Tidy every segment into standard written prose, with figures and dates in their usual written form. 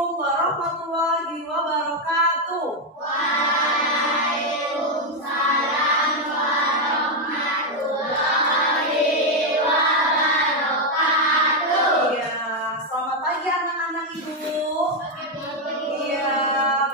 Assalamualaikum warahmatullahi wabarakatuh. Waalaikumsalam warahmatullahi wabarakatuh. Iya, selamat pagi anak-anak Ibu. Iya,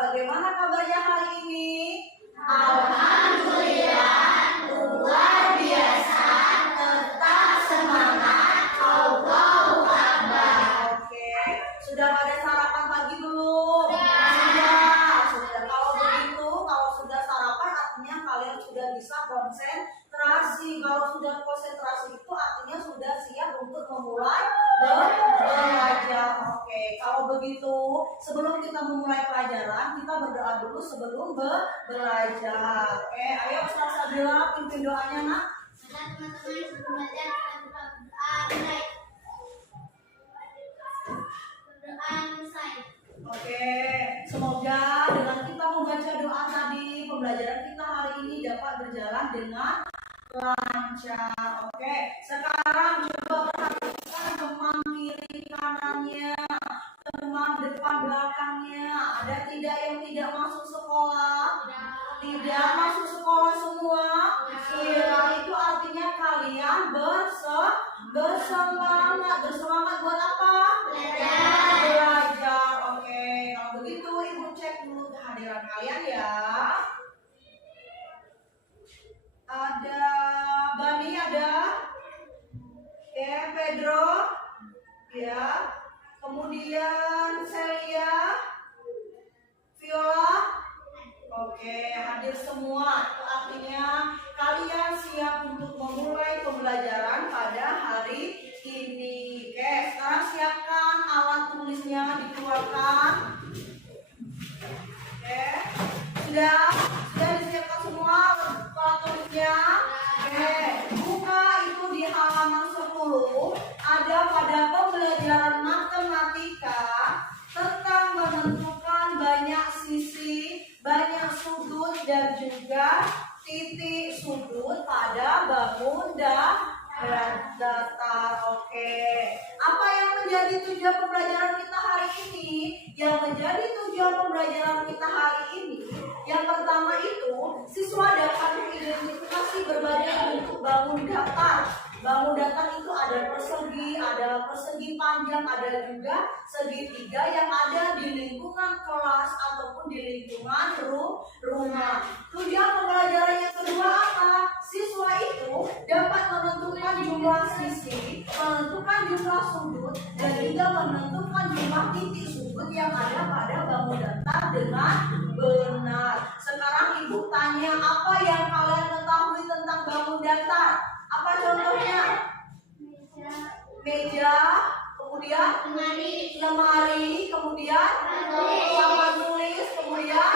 bagaimana kabarnya hari ini? Alhamdulillah, luar biasa, tetap semangat, Allahu Akbar. Oke, sudah pada sarapan pagi belum? Sudah. Kalau begitu, kalau sudah sarapan artinya kalian sudah bisa konsentrasi. Kalau sudah konsentrasi itu artinya sudah siap untuk memulai belajar. Oke, kalau begitu sebelum kita memulai pelajaran kita berdoa dulu sebelum belajar. Oke, ayo Ustaz Sabila pimpin doanya nak. Maka teman-teman sebelum belajar kita berdoa mulai. Berdoa selesai. Oke, semoga dengan kita membaca doa tadi pembelajaran kita hari ini dapat berjalan dengan lancar. Oke, sekarang coba perhatikan teman kiri kanannya, teman depan belakangnya. Ada tidak yang tidak masuk sekolah? Tidak masuk sekolah semua. Iya, itu artinya kalian bersemangat. Bersemangat buat apa? Belajar. Oke, kalau begitu Ibu cek dulu kehadiran kalian ya. Ada Bani, ada Pedro, ya. Kemudian Celia, Viola. Oke, hadir semua. Itu artinya kalian siap untuk memulai pembelajaran pada hari ini. Oke, sekarang siapkan alat tulisnya dikeluarkan. Oke, sudah disiapkan semua alat tulisnya. Oke, buka itu di halaman 10. Ada pada pembelajaran matematika tentang menentukan banyak sisi, banyak sudut dan juga titik sudut pada bangun datar. Oke, apa yang menjadi tujuan pembelajaran kita hari ini? Yang menjadi tujuan pembelajaran kita hari ini, yang pertama itu siswa dapat mengidentifikasi berbagai bentuk bangun datar. Bangun datar itu ada persegi panjang, ada juga segitiga yang ada di lingkungan kelas ataupun di lingkungan rumah. Tujuan pembelajaran yang kedua apa? Siswa itu dapat menentukan jumlah sisi, menentukan jumlah sudut, dan juga menentukan jumlah titik sudut yang ada pada bangun datar dengan benar. Sekarang Ibu tanya, apa yang kalian ketahui tentang bangun datar? Apa contohnya? Meja, kemudian lemari, kemudian papan tulis, kemudian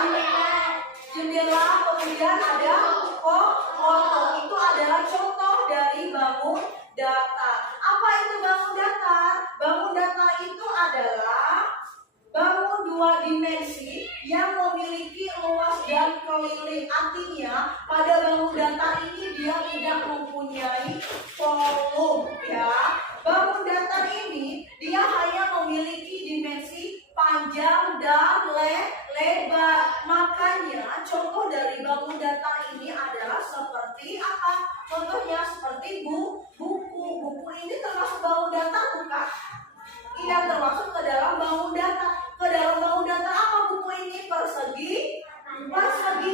jendela, kemudian ada foto. Itu adalah contoh dari bangun datar. Apa itu bangun datar? Bangun datar itu adalah bangun dua dimensi yang memiliki luas dan keliling. Artinya pada bangun datar ini dia tidak mempunyai volume, ya. Bangun datar ini dia hanya memiliki dimensi panjang dan lebar. Makanya contoh dari bangun datar ini adalah seperti apa? Contohnya seperti buku. Buku ini termasuk bangun datar bukan? Iya, termasuk ke dalam bangun datar. Ke dalam bangun datar apa buku ini? Persegi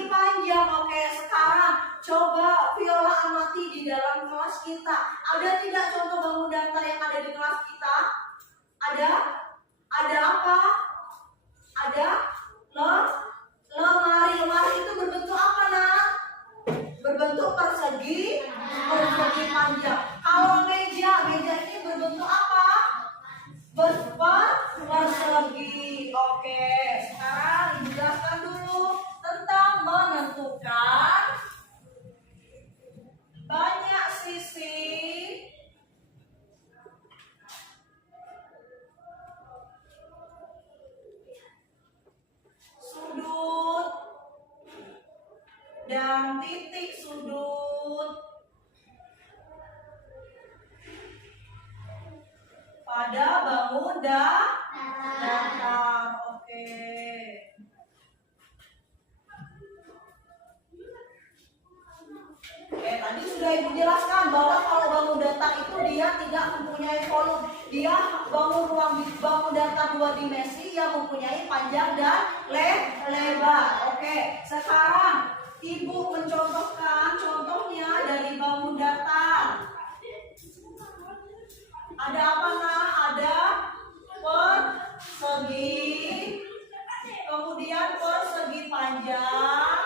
panjang. Oke, sekarang coba Viola amati di dalam kelas kita. Ada tidak contoh bangun datar yang ada di kelas kita? Ada apa? Ada lemari. Lemari itu berbentuk apa, nak? Berbentuk persegi panjang. Kalau meja ini berbentuk apa? Persegi. Oke, sekarang dijelaskan dulu tentang menentukan banyak sisi, sudut, dan titik sudut pada bangun datar. tadi sudah Ibu jelaskan bahwa kalau bangun datar itu dia tidak mempunyai volume. Dia bangun datar 2 dimensi yang mempunyai panjang dan lebar. Oke, sekarang Ibu mencontohkan contohnya dari bangun datar. Ada apa nah? Ada persegi, kemudian persegi panjang,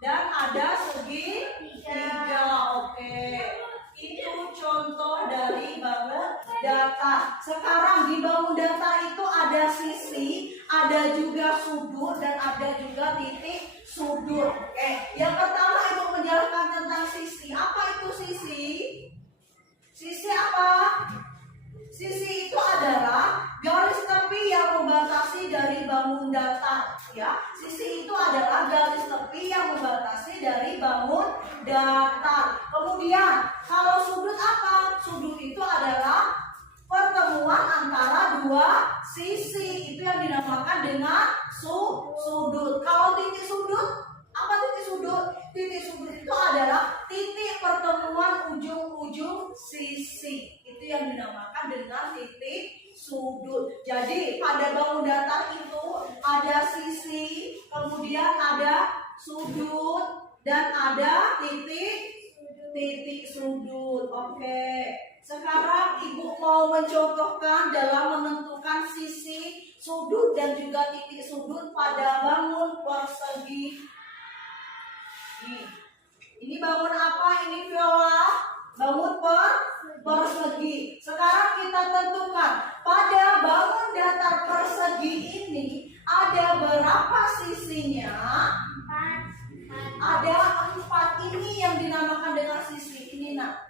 dan ada segi 3. Oke, itu contoh dari bangun datar. Sekarang di bangun datar itu ada sisi, ada juga sudut, dan ada juga titik sudut. Oke, yang pertama Ibu menjelaskan tentang sisi. Apa itu sisi? Sisi apa? Sisi itu adalah garis tepi yang membatasi dari bangun datar, ya. Sisi itu adalah garis tepi yang membatasi dari bangun datar. Kemudian, kalau sudut apa? Sudut itu adalah pertemuan antara 2 sisi. Itu yang dinamakan dengan sudut. Kalau titik sudut, apa titik sudut? Titik sudut itu adalah titik pertemuan ujung-ujung sisi. Itu yang dinamakan dengan titik sudut. Jadi pada bangun datar itu ada sisi, kemudian ada sudut, dan ada titik sudut. Oke. Sekarang Ibu mau mencontohkan dalam menentukan sisi, sudut, dan juga titik sudut pada bangun persegi. Ini bangun apa? Ini viola. Bangun persegi. Sekarang kita tentukan pada bangun datar persegi ini ada berapa sisinya? Ada 4. Ini yang dinamakan dengan sisi. Ini nak.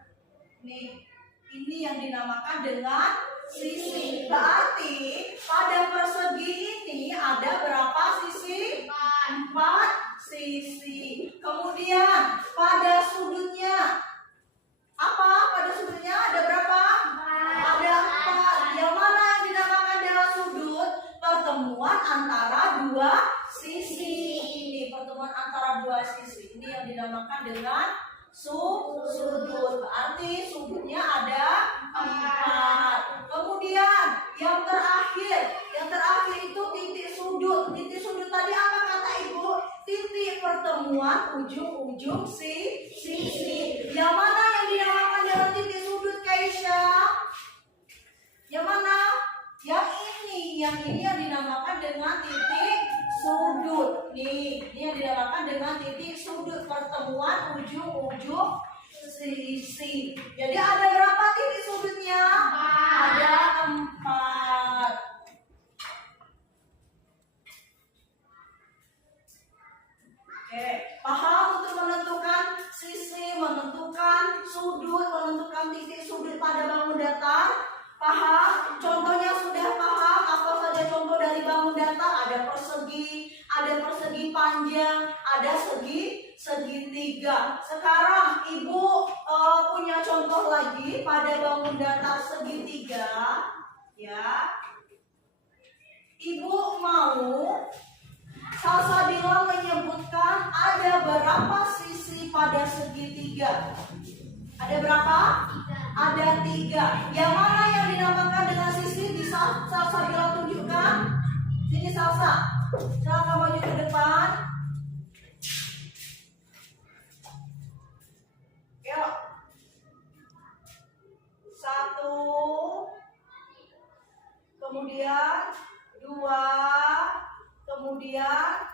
Ini yang dinamakan dengan sisi. Berarti pada persegi ini ada berapa sisi? 4 sisi. Kemudian pada sudutnya apa? Pada sudutnya ada berapa? Ada 4. Yang mana yang dinamakan dengan sudut? Pertemuan antara 2 sisi. Ini pertemuan antara 2 sisi. Ini yang dinamakan dengan sudut. Berarti sudutnya ada 4. Kemudian yang terakhir itu titik sudut. Titik sudut tadi apa kata Ibu? Titik pertemuan ujung-ujung sisi. Yang mana yang dinamakan dengan titik sudut, Keisha? Yang mana? Yang ini yang dinamakan dengan titik sudut. Ini yang dinamakan dengan titik sudut, pertemuan ujung-ujung sisi. Jadi ada berapa titik sudutnya? Ada 4. Oke, paham untuk menentukan sisi, menentukan sudut, menentukan titik sudut pada bangun datar? Paham? Contohnya sudah paham? Apa saja contoh dari bangun datar? Ada persegi panjang, ada segi 3. Sekarang Ibu punya contoh lagi pada bangun datar segi 3, ya. Ibu mau Salsabila menyebutkan ada berapa sisi pada segi 3? Ada berapa? 3. Ada 3. Yang mana yang dinamakan dengan sisi? Bisa Salsabila tunjukkan? Sini Salsa, silakan maju ke depan. Yuk. 1, kemudian 2, kemudian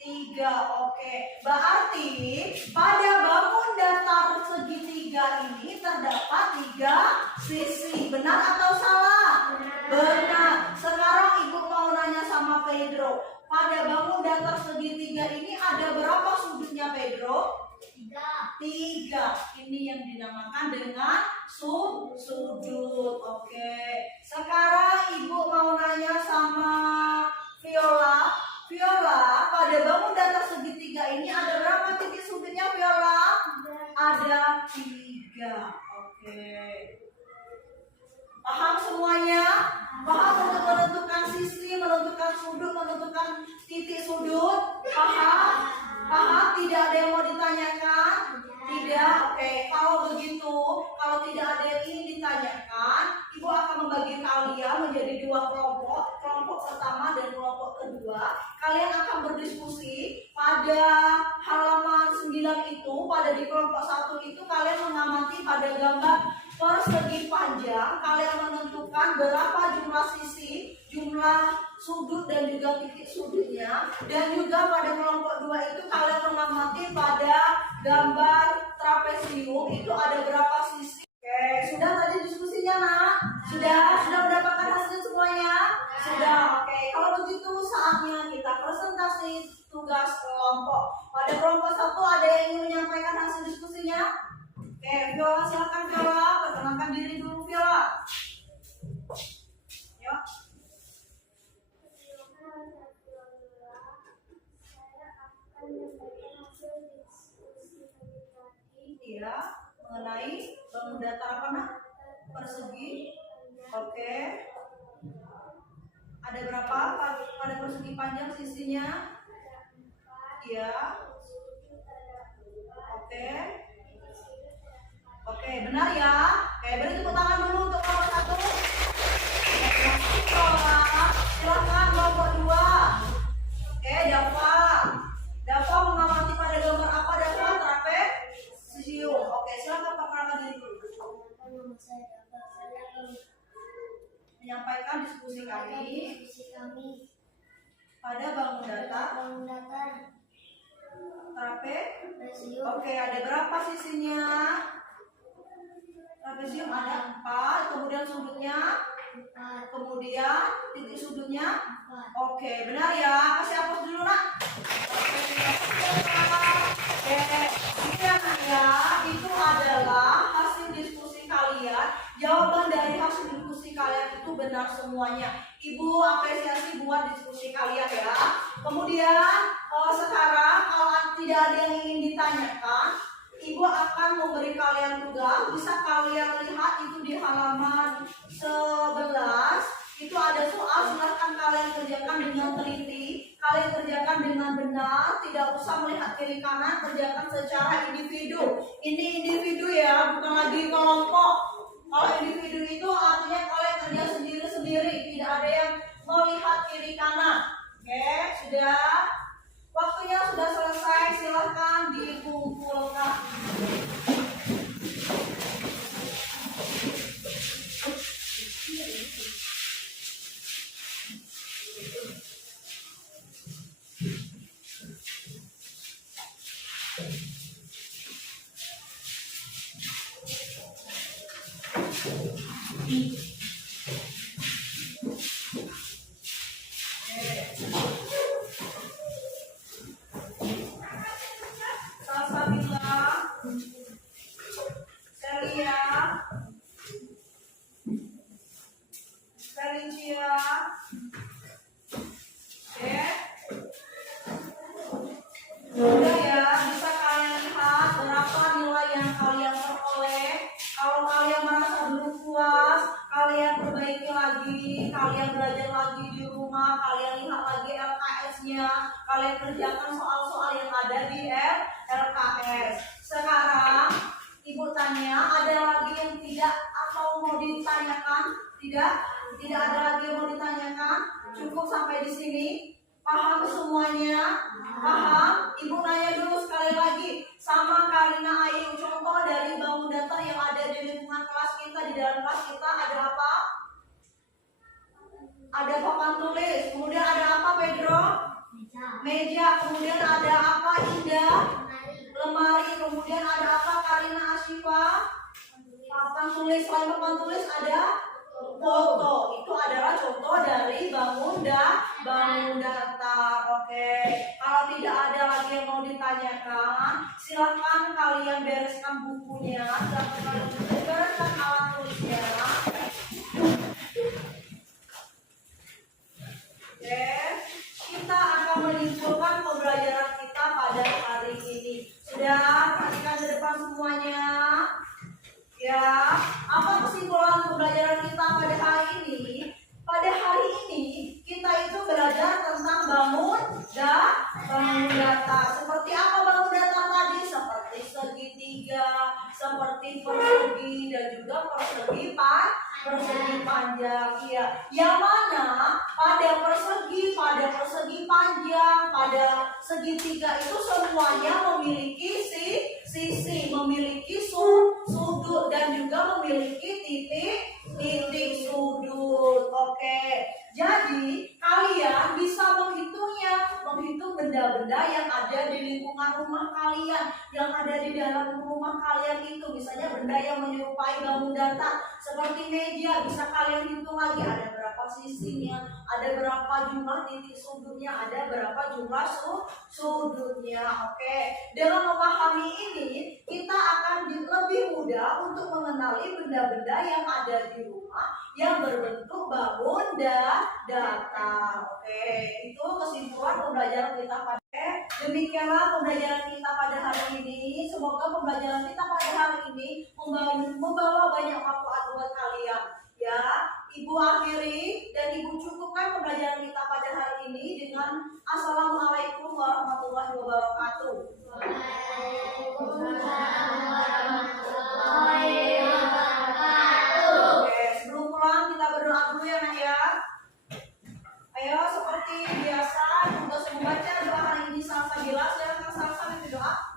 3. Oke, berarti pada bangun datar segi 3 ini terdapat 3 sisi. Benar atau salah? Benar. Sekarang Ibu mau nanya sama Pedro, pada bangun datar segi 3 ini ada berapa sudutnya, Pedro? 3. Ini yang dinamakan dengan sudut. Oke. Sekarang Ibu mau nanya sama Viola. Viola, pada bangun datar segi 3 ini ada berapa titik sudutnya, Viola? Ada 3. Oke. Paham semuanya? Paham untuk menentukan sisi, menentukan sudut, menentukan titik sudut? Paham? Paham? Tidak ada yang mau ditanyakan? Tidak. Oke, kalau begitu, kalau tidak ada yang ingin ditanyakan, Ibu akan membagi kalian menjadi dua kelompok, kelompok pertama dan kelompok kedua. Kalian akan berdiskusi pada halaman 9 itu, pada di kelompok 1 itu kalian mengamati pada gambar persegi panjang, kalian menentukan berapa jumlah sisi, jumlah sudut dan juga titik sudutnya, dan juga pada kelompok 2 itu kalian mengamati pada gambar trapesium itu ada berapa sisi. Oke, sudah tadi diskusinya nak? Sudah mendapatkan hasil semuanya? Sudah. Oke, kalau begitu saatnya kita presentasi tugas kelompok. Pada kelompok 1 ada yang ingin menyampaikan hasil diskusinya? Oke, Viola silakan Viola, perkenalkan diri dulu Viola. Yuk. Iya, mengenai bangun datar apa nak? Persegi. Oke. Ada berapa pada persegi panjang sisinya? Iya. Oke. Oke, benar ya. Oke, beri tepuk tangan dulu untuk kelompok 1. Silakan kelompok 2. Oke, Dava mengamati pada gambar apa Dava? Trapesium. Oke, silakan perkenalkan diri dulu. Menyampaikan diskusi kami pada bangun datar trapesium. Oke, ada berapa sisinya? Trapesium ada 4, kemudian sudutnya 4, kemudian titik sudutnya 4. Oke, benar ya. Kasih hapus dulu nak. Oke, ini anak ya, itu adalah hasil diskusi kalian. Jawaban dari hasil diskusi kalian itu benar semuanya. Ibu apresiasi buat diskusi kalian ya. Kemudian sekarang kalau tidak ada yang ingin ditanyakan, Ibu akan memberi kalian tugas. Bisa kalian lihat itu di halaman 11. Itu ada soal, silahkan kalian kerjakan dengan teliti. Kalian kerjakan dengan benar, tidak usah melihat kiri kanan, kerjakan secara individu. Ini individu ya, bukan lagi kelompok. Kalau individu itu artinya kalian kerja sendiri-sendiri, tidak ada yang melihat kiri kanan. Oke, sudah. Waktunya sudah selesai, silahkan dikumpulkan. Kalian belajar lagi di rumah, kalian lihat lagi LKS-nya, kalian kerjakan soal-soal yang ada di LKS. Sekarang Ibu tanya, ada lagi yang tidak atau mau ditanyakan? Tidak ada lagi yang mau ditanyakan? Cukup sampai di sini? Paham semuanya? Paham? Ibu nanya dulu sekali lagi sama Karina Ayu, contoh dari bangun datar yang ada di lingkungan kelas kita, di dalam kelas kita ada apa? Ada papan tulis, kemudian ada apa Pedro? Meja, kemudian ada apa Indah? Lemari, kemudian ada apa Karina Asyifa? Papan tulis, selain papan tulis ada foto. Itu adalah contoh dari bangun datar. Oke, kalau tidak ada lagi yang mau ditanyakan, silahkan kalian bereskan bukunya, silahkan kalian bereskan alat tulisnya. Oke, kita akan menyimpulkan pembelajaran kita pada hari ini. Sudah perhatikan ke depan semuanya. Ya, apa kesimpulan pembelajaran kita pada hari ini? Pada hari ini kita itu belajar tentang bangun datar. Seperti apa panjang. Iya. Yang mana pada persegi panjang, pada segitiga itu semuanya memiliki sisi, memiliki sudut dan juga memiliki titik sudut. Oke. Jadi kalian bisa menghitung benda-benda yang ada di lingkungan rumah kalian, yang ada di dalam rumah kalian itu. Misalnya benda yang menyerupai bangun datar seperti meja, bisa kalian hitung lagi ada berapa sisinya, ada berapa jumlah titik sudutnya, ada berapa jumlah sudutnya. Oke. Dengan memahami ini, kita akan lebih mudah untuk mengenali benda-benda yang ada di rumah yang berbentuk bangun dan datar. Oke, itu kesimpulan pembelajaran kita pada demikianlah pembelajaran kita pada hari ini. Semoga pembelajaran kita pada hari ini membawa banyak manfaat buat kalian. Ya, Ibu akhiri dan Ibu cukupkan pembelajaran kita pada hari ini dengan Assalamualaikum warahmatullahi wabarakatuh. Waalaikumsalam warahmatullahi wabarakatuh. Oke, sebelum pulang kita berdoa dulu ya Nak ya. Ayo seperti biasa, untuk membaca doa hari ini Salsabila, silakan Salsa minta doa.